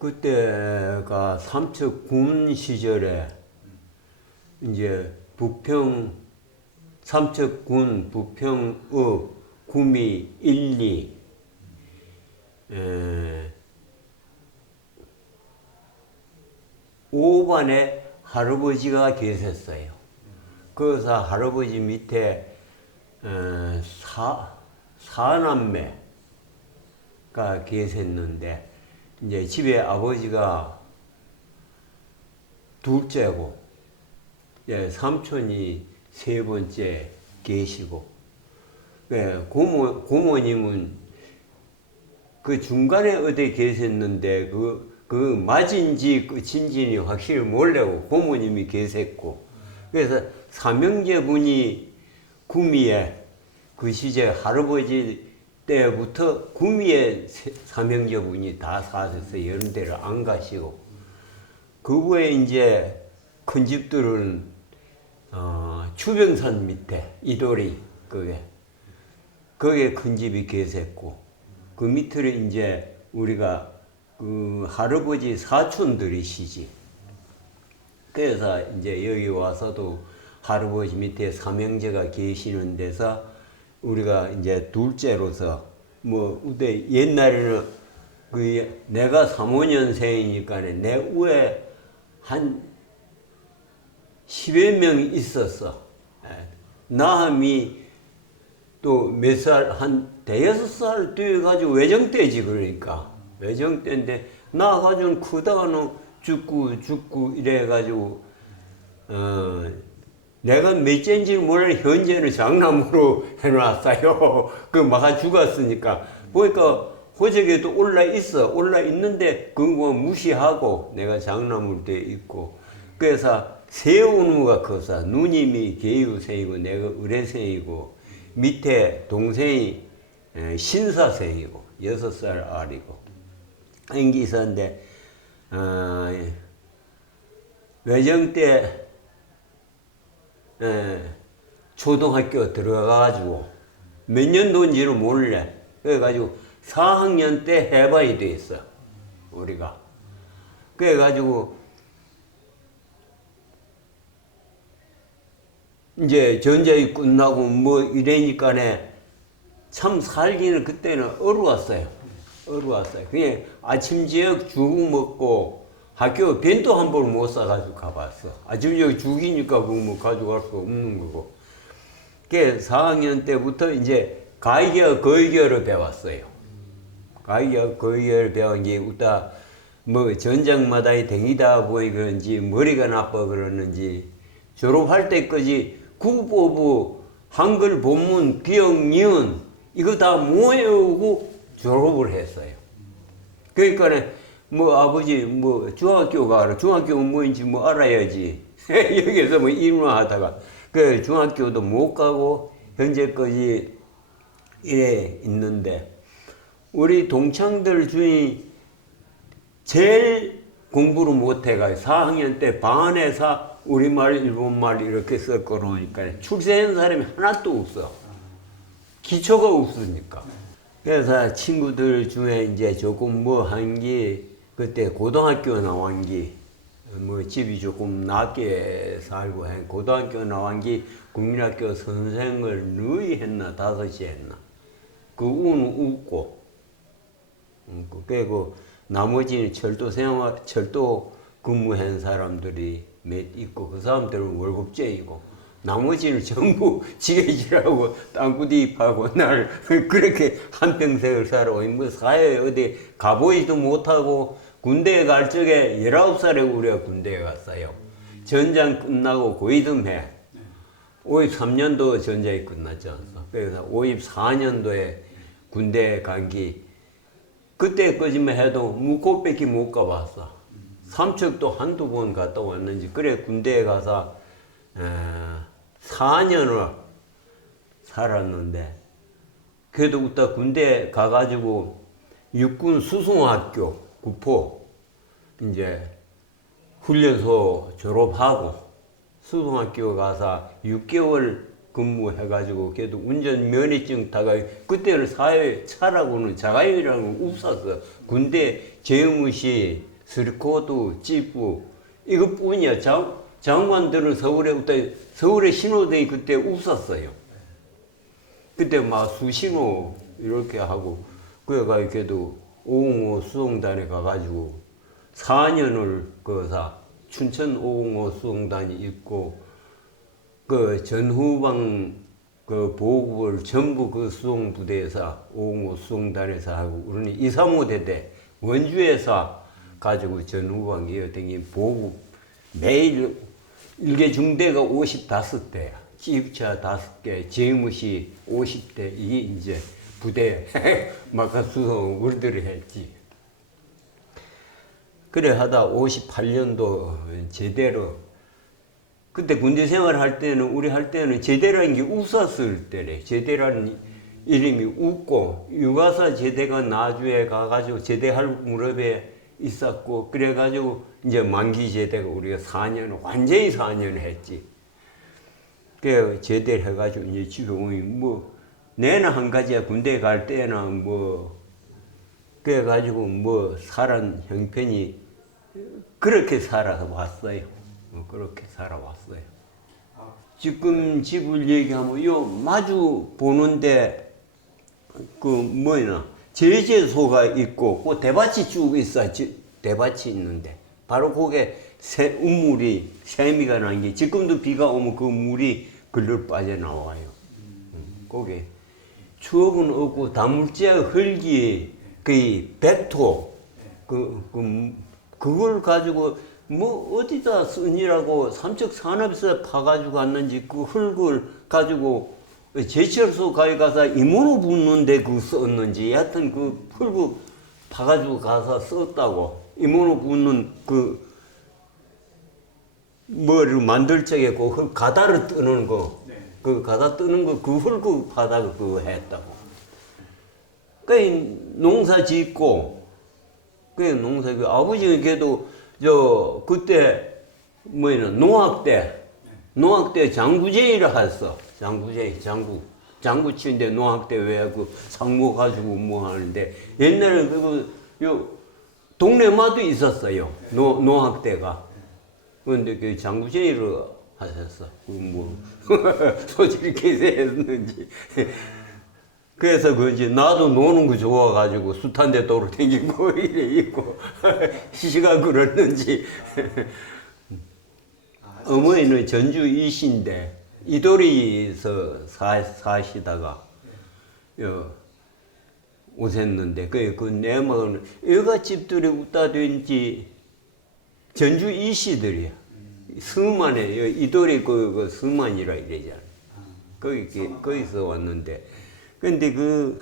그때가 삼척 군 시절에 이제 부평 삼척 군 부평읍 구미 1, 2 에, 5반에 할아버지가 계셨어요. 그래서 할아버지 밑에 어, 사 사남매가 계셨는데 이제 집에 아버지가 둘째고 예, 삼촌이 세 번째 계시고 예, 고모 고모님은 그 중간에 어디 계셨는데 그, 그 맞은지 끝인지는 확실히 모르고 고모님이 계셨고. 그래서 삼형제 분이 구미에 그 시절 할아버지 때부터 구미에 세- 삼형제 분이 다 사셔서 여러 데를 안 가시고 그 후에 이제 큰 집들은 어, 추병산 밑에 이도리 그게 거기에 큰 집이 계셨고 그 밑으로 이제 우리가 그 할아버지 사촌들이시지. 그래서 이제 여기 와서도 할아버지 밑에 삼형제가 계시는 데서 우리가 이제 둘째로서 뭐 그때 옛날에는 그 내가 35년생이니까 내 후에 한 10여 명 있었어. 예. 나함이 또 몇 살, 한 대여섯 살 뛰어가지고 외정 때지 그러니까. 외정 때인데, 나 가지고는 크다가는 죽고 죽고 이래가지고, 어, 내가 몇째인지는 몰라 현재는 장남으로 해놨어요. 그 마가 죽었으니까. 보니까 호적에도 올라 있어. 올라 있는데 그거 무시하고 내가 장남으로 돼 있고. 그래서 세우누가 커서 누님이 계유생이고 내가 의뢰생이고 밑에 동생이 에, 신사생이고 여섯 살 아리고 인기 있었는데 어, 외정 때 에, 초등학교 들어가가지고 몇 년도인지를 몰래 그래가지고 4학년 때 해봐야 돼 있어 우리가 그래가지고 이제 전쟁이 끝나고 뭐 이래니까네 참 살기는 그때는 어려웠어요. 어려웠어요. 그냥 아침 저녁 죽 먹고 학교 벤도 한번못 사가지고 가봤어. 아침 저녁 죽이니까 그거 뭐 가져갈 수 없는 거고. 그 4학년 때부터 이제 가이겨 거이겨를 배웠어요. 가이겨 거이겨를 배운 게 웃다 뭐 전장마다 댕기다 보이 그런지 머리가 나빠 그러는지 졸업할 때까지 국보부 한글 본문 기억 니은 이거 다 모여오고 졸업을 했어요. 그러니까 뭐 아버지 뭐 중학교 가라 중학교 뭐인지 뭐 알아야지 여기서 뭐 일문하다가 그 중학교도 못 가고 현재까지 이래 있는데 우리 동창들 중에 제일 공부를 못해가 4학년 때 반에서 우리말, 일본말 이렇게 썼고 그러니까 출세한 사람이 하나도 없어. 기초가 없으니까. 그래서 친구들 중에 이제 조금 뭐 한 게 그때 고등학교 나온 게 뭐 집이 조금 낮게 살고 해. 고등학교 나온 게 국민학교 선생을 너희 했나 다섯이 했나. 그 우는 웃고. 음, 그- 그리고 나머지는 철도 생활, 철도 근무한 사람들이 몇 있고 그 사람들은 월급제이고 나머지는 전부 지게질하고 땅구디입하고 날 그렇게 한평생을 살아고 뭐 사회에 어디 가보지도 못하고 군대에 갈 적에 19살에 우리가 군대에 갔어요. 전장 끝나고 고이듬해 53년도 전쟁이 끝났지 않습니까? 그래서 54년도에 군대에 간기 그때까지만 해도 무코밖에 못 가봤어. 삼척도 한두 번 갔다 왔는지 그래 군대에 가서 어, 4년을 살았는데 그래도 웃다 군대 가가지고 육군 수송학교 구포 이제 훈련소 졸업하고 수송학교 가서 6개월 근무해가지고 걔도 운전 면허증 다가 그때는 사회 차라고는 자가용이라는 거 없었어. 군대 재무시 스리코드, 찌뿌 이것뿐이야. 장, 장관들은 서울에 그때 서울에 신호등이 그때 없었어요. 그때 막 수신호 이렇게 하고 그래가 이렇게도 오공호 수송단에 가가지고 4년을 그사 춘천 오공호 수송단이 있고 그 전후방 그 보급을 전부 그 수송 부대에서 오공호 수송단에서 하고 우리는 2, 3호 대대 원주에서 가지고 전후방 이어댕긴 보급 매일 일개 중대가 55대야. 찌입차 5개, 재무시 50대 이게 이제 부대 마카 수송 우리들이 했지. 그래 하다 58년도 제대로 그때 군대 생활할 때는 우리 할 때는 제대라는 게 웃었을 때래. 제대라는 이름이 웃고 유가사 제대가 나주에 가가지고 제대할 무렵에 있었고 그래가지고 이제 만기 제대가 우리가 4년 완전히 4년 했지. 그 제대를 해가지고 이제 오면 뭐 내는 한 가지야 군대 갈 때는 뭐 그래가지고 뭐 살은 형편이 그렇게 살아서 왔어요. 어, 그렇게 살아왔어요. 지금 집을 얘기하면 요 마주 보는데 그 뭐냐 제재소가 있고 그 대밭이 쭉 있어 지- 대밭이 있는데 바로 거기에 새 우물이 세미가 난 게 지금도 비가 오면 그 물이 글로 빠져나와요. 음, 거기 추억은 없고 다물째 흙이 그 백토 그, 그 그걸 가지고 뭐 어디다 쓰니라고 삼척 산업에서 파가지고 왔는지 그 흙을 가지고 제철소 가에 가서 이모로 붓는데 그 썼는지 하여튼 그 흙을 파가지고 가서 썼다고 이모로 붓는 그 뭐를 만들 적에 그 가다를 뜨는 거, 네. 그 가다 뜨는 거, 그 흙을 바다 그거 했다고. 그 농사 짓고, 그 농사, 그 아버지가 걔도 저 그때 뭐냐 농학 때, 농학 때 장구제의를 했어. 장구제의, 장구. 장구 치는데 농학 때 왜 그 상무 가지고 뭐 하는데 옛날에 그요 동네마도 있었어요. 노, 농학 때가. 그런데 그 장구제의를 하셨어. 그뭐 소질이 개세했는지. 그래서 그 이제 나도 노는 거 좋아가지고 숱한데 도로 댕기고 이래 있고 시시가 그랬는지 아, 어머니는 전주 이신데 이도리에서 사, 사시다가 여, 오셨는데 그, 그 내막은 여가 집들이 웃다 된지 전주 이시들이야 스만에 여 이도리 그, 그 스만이라 이러잖아. 거기 그- 거기서 왔는데. 근데 그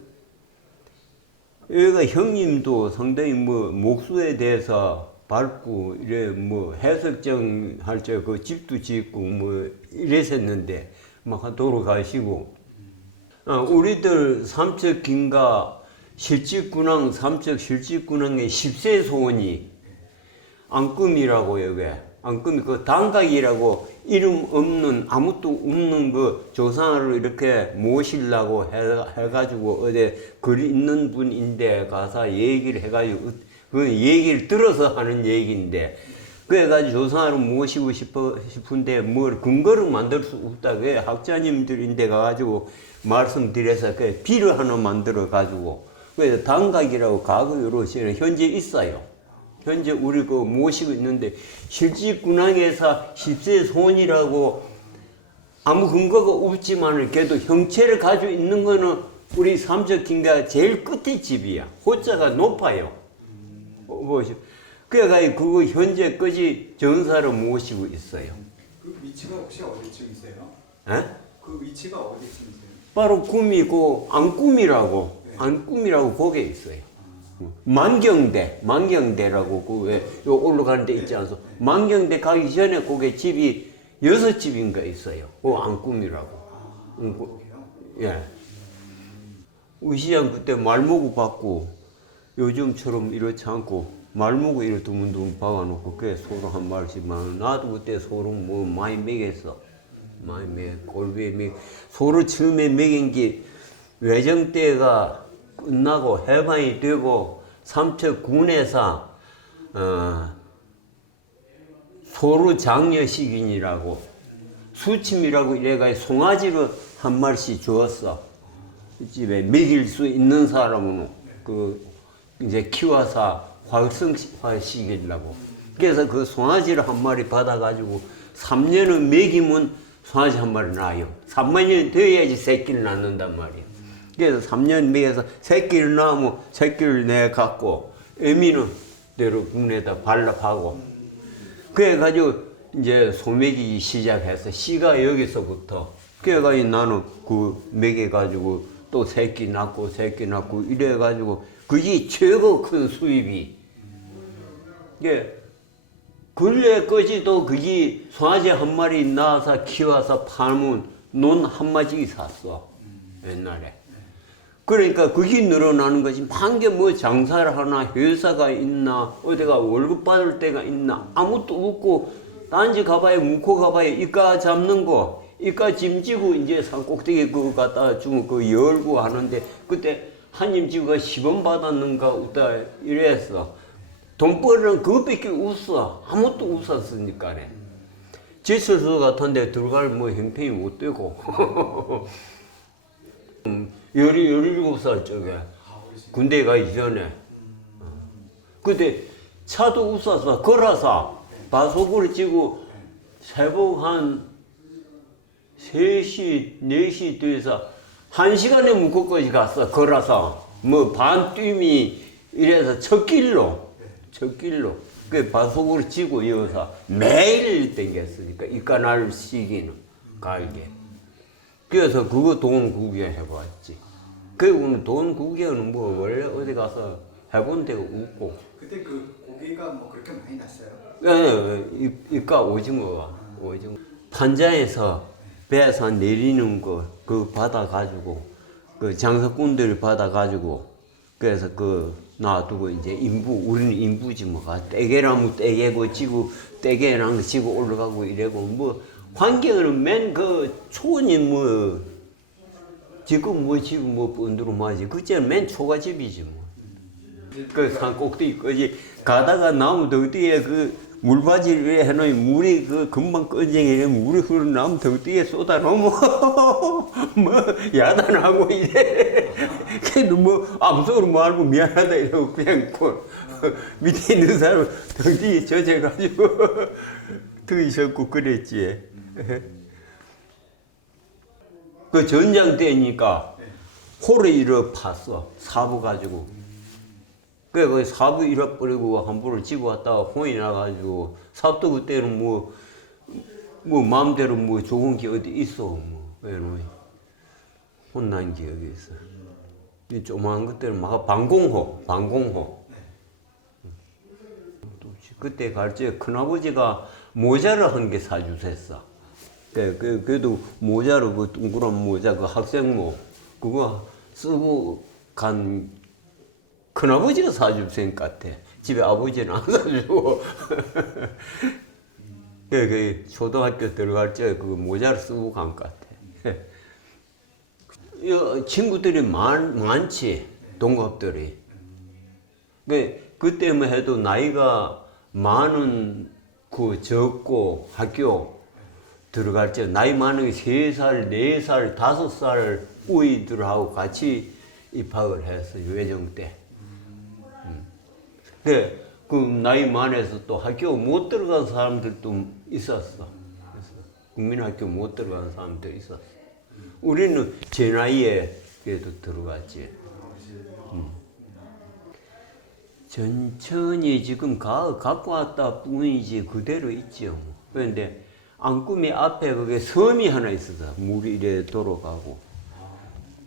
여기가 형님도 상당히 뭐 목수에 대해서 밝고 이래 뭐 해석정 할 때 그 집도 짓고 뭐 이랬었는데 막 돌아가시고. 어, 우리들 삼척 긴가 실직군항 삼척 실직군항의 10세 소원이 안금이라고 여기 안금이 그 단각이라고 이름 없는 아무도 없는 그 조상을 이렇게 모시려고 해, 해가지고 어디 글 있는 분인데 가서 얘기를 해가지고 그 얘기를 들어서 하는 얘기인데 그래가지고 조상을 모시고 싶어 싶은데 뭘 근거를 만들 수 없다 그 학자님들인데 가가지고 말씀드려서 그 비를 하나 만들어 가지고 그래서 단각이라고 과거로 현재 있어요. 현재 우리 그 모시고 있는데 실직군항에서 10세 손이라고 아무 근거가 없지만 그래도 형체를 가지고 있는 거는 우리 삼척긴가 제일 끝에 집이야. 호자가 높아요. 어, 뭐시- 그래가지고 그거 현재까지 전사를 모시고 있어요. 그 위치가 혹시 어디쯤이세요? 에? 그 위치가 어디쯤이세요? 바로 꿈이고 안꿈이라고 안꿈이라고 거기에 있어요. 만경대, 만경대라고 그왜 올라가는 데 있지 않소? 만경대 가기 전에 거기 집이 여섯 집인가 있어요. 그 안꿈이라고. 예. 우시장 그때 말모구 받고 요즘처럼 이렇지 않고 말모구 이렇게 두문두문 박아놓고 그게 소로 한 마리씩만 나도 그때 소로 뭐 많이 먹였어. 많이 먹 골비에 먹 소를 처음에 먹인 게 외정 때가 끝나고 해방이 되고 삼척 군에서 어, 소루 장려식인이라고 수침이라고 이래가 송아지를 한 마리씩 주었어. 집에 먹일 수 있는 사람은 그 이제 키워서 활성화시키려고. 그래서 그 송아지를 한 마리 받아가지고 3년은 먹이면 송아지 한 마리 낳아요. 3년이 되어야지 새끼를 낳는단 말이야. 그래서 3년 먹여서 새끼를 낳으면 새끼를 내 갖고 애미는 대로 국내에다 발납하고. 그래가지고 이제 소매기 시작해서 씨가 여기서부터 그래가지고 나는 그 먹여가지고 또 새끼 낳고 새끼 낳고 이래가지고 그게 최고 큰 수입이. 이게 근래 것이도 그게 송아지 한 마리 낳아서 키워서 팔면 논 한 마리 샀어. 옛날에 그러니까 그게 늘어나는 거지. 만개 뭐 장사를 하나, 회사가 있나, 어디가 월급 받을 때가 있나, 아무것도 없고, 단지 가봐야, 묵고 가봐야, 이까 잡는 거, 이까 짐지고, 이제 산 꼭대기 그거 갖다 주면 그 열고 하는데, 그때 한임 지구가 10원 받았는가, 없다, 이랬어. 돈 벌는 그것밖에 없어. 아무것도 없었으니까 네. 지철수 같은 데 들어갈 뭐 형편이 못 되고. 음, 열이 열일곱 살 적에 군대 가기 전에. 어. 그때 차도 없어서 걸어서 바속을 찌고 새벽 한 3시, 4시 돼서 한 시간에 묶고까지 갔어 걸어서. 뭐 반뛰미 이래서 첫 길로. 첫 길로. 그 바속을 찌고 이어서 매일 댕겼으니까 이까날 시기는 갈게 그래서 그거 돈 구경해봤지. 그리고는 돈 구경은 뭐 원래 어디 가서 해본 데가 없고. 그때 그 고기가 뭐 그렇게 많이 났어요? 예, 이- 이까 오징어가 오징어. 판자에서 배에서 내리는 거 그 받아 가지고 그 장사꾼들 받아 가지고 그래서 그 놔두고 이제 인부 우리는 인부지 뭐가 떼개라면 떼개고 지고 떼개랑 지고 올라가고 이래고 뭐 환경은 맨 그 초원이 뭐 지금 뭐 지금 뭐 번두로 마지 그때는 맨 초가집이지 뭐. 그 산 꼭대기까지. 가다가 나무 덩어리에 그 물바지를 해놓으면 물이 그 금방 끈쟁이에 물이 흐르나면 덩어리에 쏟아 놓으면 뭐 야단하고 이래. 그래도 뭐 아무속으로 말고 미안하다 이러고 그냥 그 밑에 있는 사람 덩어리에 젖어가지고 들이셨고 그랬지 그 전장 때니까 호를 잃어 팠어 사부 가지고 그래, 그 사부 잃어버리고 함부로 지고 왔다가 혼이 나가지고 삽도 그때는 뭐, 뭐 마음대로 뭐 좋은 게 어디 있어. 뭐. 왜냐면 혼난 기억이 있어. 이 조그만 것들은 막 방공호, 방공호. 그때 갈 때 큰아버지가 모자를 한 개 사주셨어. 그, 그, 그래도 모자로 그 동그란 모자, 그 학생모, 그거 쓰고 간 큰아버지가 사줄 생 같아. 집에 아버지는 안 사주고. 그, 그 초등학교 들어갈 때 그 모자를 쓰고 간 것 같아. 이 친구들이 많, 많지, 동갑들이. 그, 그때만 해도 나이가 많은 그 적고 학교 들어갈 때 나이 많은 게세 살, 네 살, 다섯 살 우이들하고 같이 입학을 했어, 외정 때. 네, 그 나이 많아서 또 학교 못 들어간 사람들도 있었어. 국민학교 못 들어간 사람들 있었어. 우리는 제 나이에 그래도 들어갔지. 음. 천천히 지금 가, 갖고 왔다 뿐이지 그대로 있죠. 그런데 안꿈이 앞에 그게 섬이 하나 있어서 물이 이래 돌아가고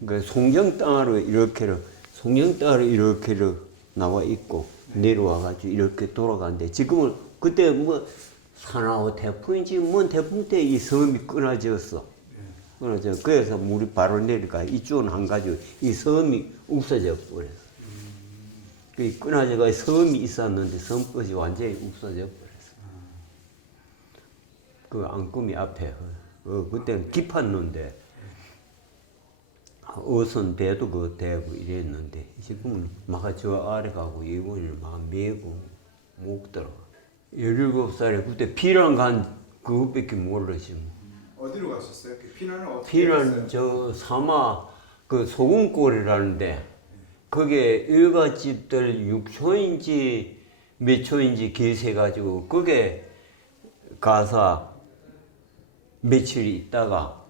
그 송정 땅으로 이렇게로 송정 땅으로 이렇게로 나와 있고 내려와 가지고 이렇게 돌아가는데 지금은 그때 뭐 산하고 태풍인지 뭔 태풍 때 이 섬이 끊어졌어. 끊어져. 그래서 물이 바로 내려가 이쪽은 안 가지고 이 섬이 없어져 버렸어. 그 끊어져가 섬이 있었는데 섬끝이 완전히 없어져 버렸어. 그 안꿈이 앞에 어, 그때는 깊었는데 어선 배도 그 대고 이랬는데 지금은 막저 아래 가고 이번에 막 메고 못 들어. 17살에 그때 피난 간 그것밖에 모르지 뭐. 어디로 가셨어요? 그 피난을 어떻게 피난? 저 사마 그 소금골이라는데 그게 일가집들 6초인지 몇 초인지 기세 가지고 그게 가서 며칠 있다가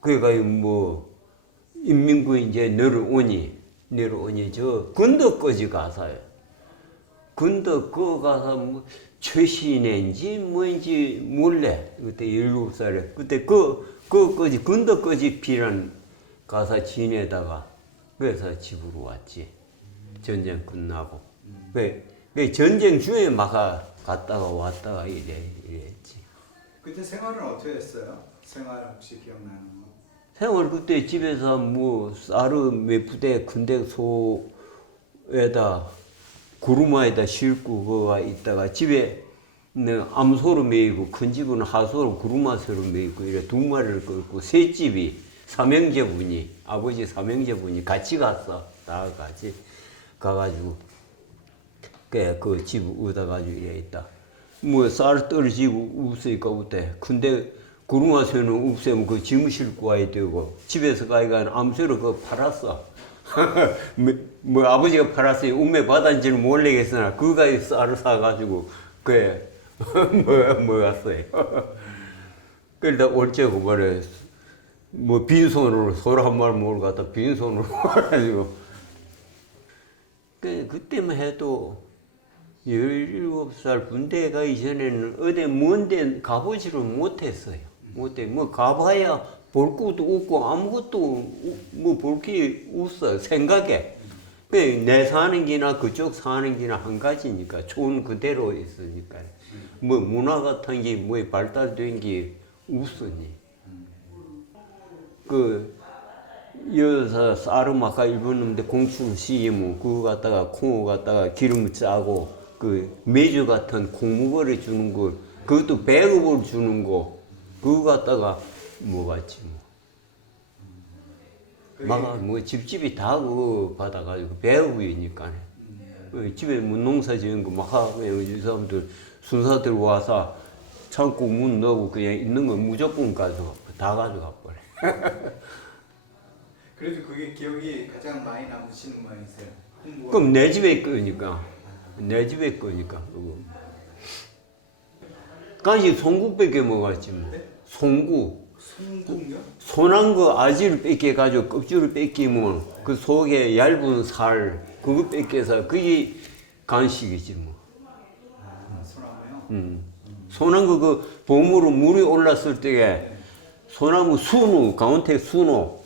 그래가 뭐 인민군 이제 내려오니 내려오니 저 군덕까지 가서요. 군덕 그 가서 뭐 최신인지 뭐인지 몰래 그때 17살에 그때 그 그까지 군덕까지 피난 가서 지내다가 그래서 집으로 왔지. 전쟁 끝나고. 그, 그 전쟁 중에 막 갔다가 왔다가 이래 그때 생활은 어떻게 했어요? 생활 혹시 기억나는 거? 생활 그때 집에서 뭐 쌀을 몇 부대 군대 소에다 구루마에다 싣고 그가 있다가 집에 는 암소로 매이고 큰 집은 하소로 구루마소로 매이고 이래 두 마리를 끌고 세 집이 삼형제분이 아버지 삼형제분이 같이 갔어 다 같이 가가지고 그집 얻어 가지고 이래 있다 뭐 쌀 떨어지고 없으니까 그때 근데 구루마소는 없으면 그짐 싣고 와야 되고 집에서 가니까 암소를 그 팔았어 뭐, 뭐 아버지가 팔았어요. 운매 받았는지는 모르겠으나 그가 쌀을 사가지고 그에 뭐 먹었어요. 그러다 올째고 말해 뭐 빈손으로 소를 한 마리 몰고 갔다 빈손으로 와가지고 그 그때만 해도 17살 군대 가기 전에는 어디 먼데 가보지를 못했어요. 못해. 뭐 가봐야 볼 것도 없고 아무것도 뭐 볼 게 없어. 생각에. 그내 사는 기나 그쪽 사는 기나 한 가지니까 촌 그대로 있으니까. 뭐 문화 같은 게 뭐 발달된 게 없으니. 그 여기서 쌀을 막아 입었는데 공충 씨뭐 그거 갖다가 콩을 갖다가 기름 짜고 그 메주 같은 콩무거리 주는 거 그것도 배급을 주는 거 그거 갖다가 먹었지 뭐. 막아 뭐 집집이 다 그거 받아가지고 배급이니까 그 집에 뭐 농사 지은 거 막 하고 이 사람들 순사들 와서 창고 문 넣고 그냥 있는 거 무조건 가져가 다 가져가 버려. 그래도 그게 기억이 가장 많이 남으시는 모양이세요. 그럼 내 집에 거니까 내 집에 거니까 그거. 간식 송구밖에 먹었지 뭐. 네? 송구. 송궁요? 손한 거 아지를 뺏겨 가지고 껍질을 뺏기면 그 속에 얇은 살 그거 뺏겨서 그게 간식이지 뭐. 아, 소나무요? 음. 소나무 그 봄으로 물이 올랐을 때에 소나무 순우 가운데 순우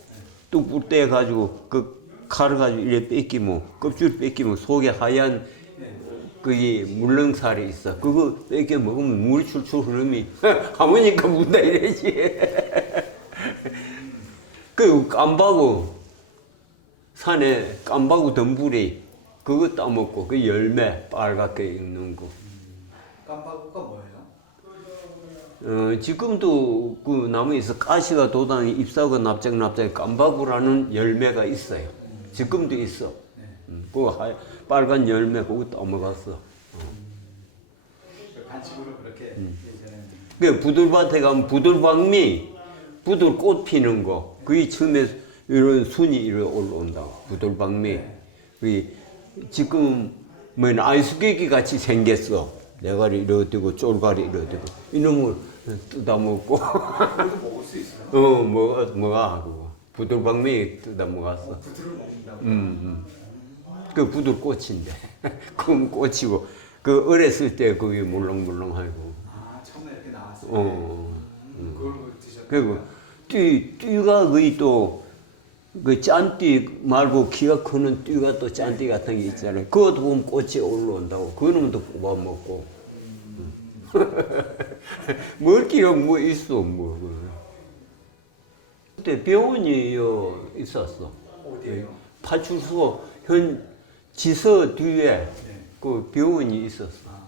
뚝불 떼 가지고 그 칼을 가지고 이래 뺏기면 껍질 뺏기면 속에 하얀 그게 물렁살이 있어 그거 뺏겨 먹으면 물이 출출 흐름이 하모니까 문다 이래지 그 깜바구 산에 깜바구 덤불이 그거 따먹고 그 열매 빨갛게 익는 거 깜바구가 뭐예요? 어, 지금도 그 나무에서 가시가 도당이 잎사고 납작납작 깜바구라는 열매가 있어요. 지금도 있어. 음, 그 하, 빨간 열매 그거 떠먹었어. 그 간식으로 그렇게 음. 그 부들밭에 가면 부들방미, 부들꽃 피는 거, 그게 처음에 이런 순이 이렇게 올라온다고. 부들방미. 그게 지금 뭐 아이스케이크 같이 생겼어. 내가리 이렇게 되고 쫄가리 이렇게 되고 이놈을 뜯어먹고. 어, 뭐가, 뭐가, 그거. 부들방미 뜯어 먹었어. 부드를 먹는다고. 음, 음. 그 부들 꽃인데. 그 꽃이고, 그 어렸을 때 그게 물렁물렁하고, 아 처음에 이렇게 나왔어요. 어. 음, 그걸 드셨고. 그리고 띠, 띠가 거의 또, 그 짠띠 말고 키가 크는 띠가 또 짠띠 같은 게 있잖아요. 그것도 보면 꽃이 올라온다고. 그놈은 또 뽑아 먹고. 먹기가 뭐 있어, 뭐. 그때 병원이 요 있었어. 어디에요? 파출소 현 지서 뒤에 네. 그 병원이 있었어. 아,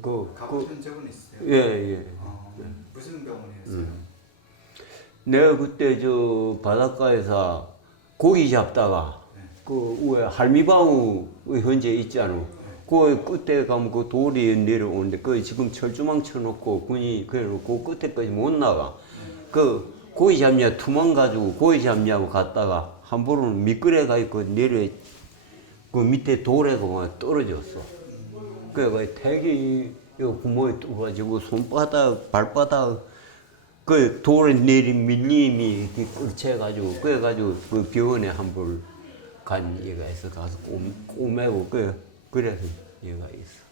그, 가보신 그, 적은 있으세요? 예, 예. 어, 무슨 병원이었어요? 음. 내가 그때 저 바닷가에서 고기 잡다가 네. 그왜 할미바우 현재 있잖아. 그 끝에 가면 그 돌이 내려오는데 그 지금 철조망 쳐놓고 군이 그래로 그 끝에까지 못 나가. 그 고기 잡냐 투망 가지고 고기 잡냐고 갔다가 함부로는 미끄러 가 있고 내려 그 밑에 돌에 그만 떨어졌어. 그래가 되게 요 구멍에 뚫어가지고 손바닥 발바닥 그 돌에 내린 밀림이 이렇게 끌채가지고 그래가지고 그 병원에 한 번 간 얘가 있어 가서 꼬, 꼬매고 그 그래서 얘가 있어.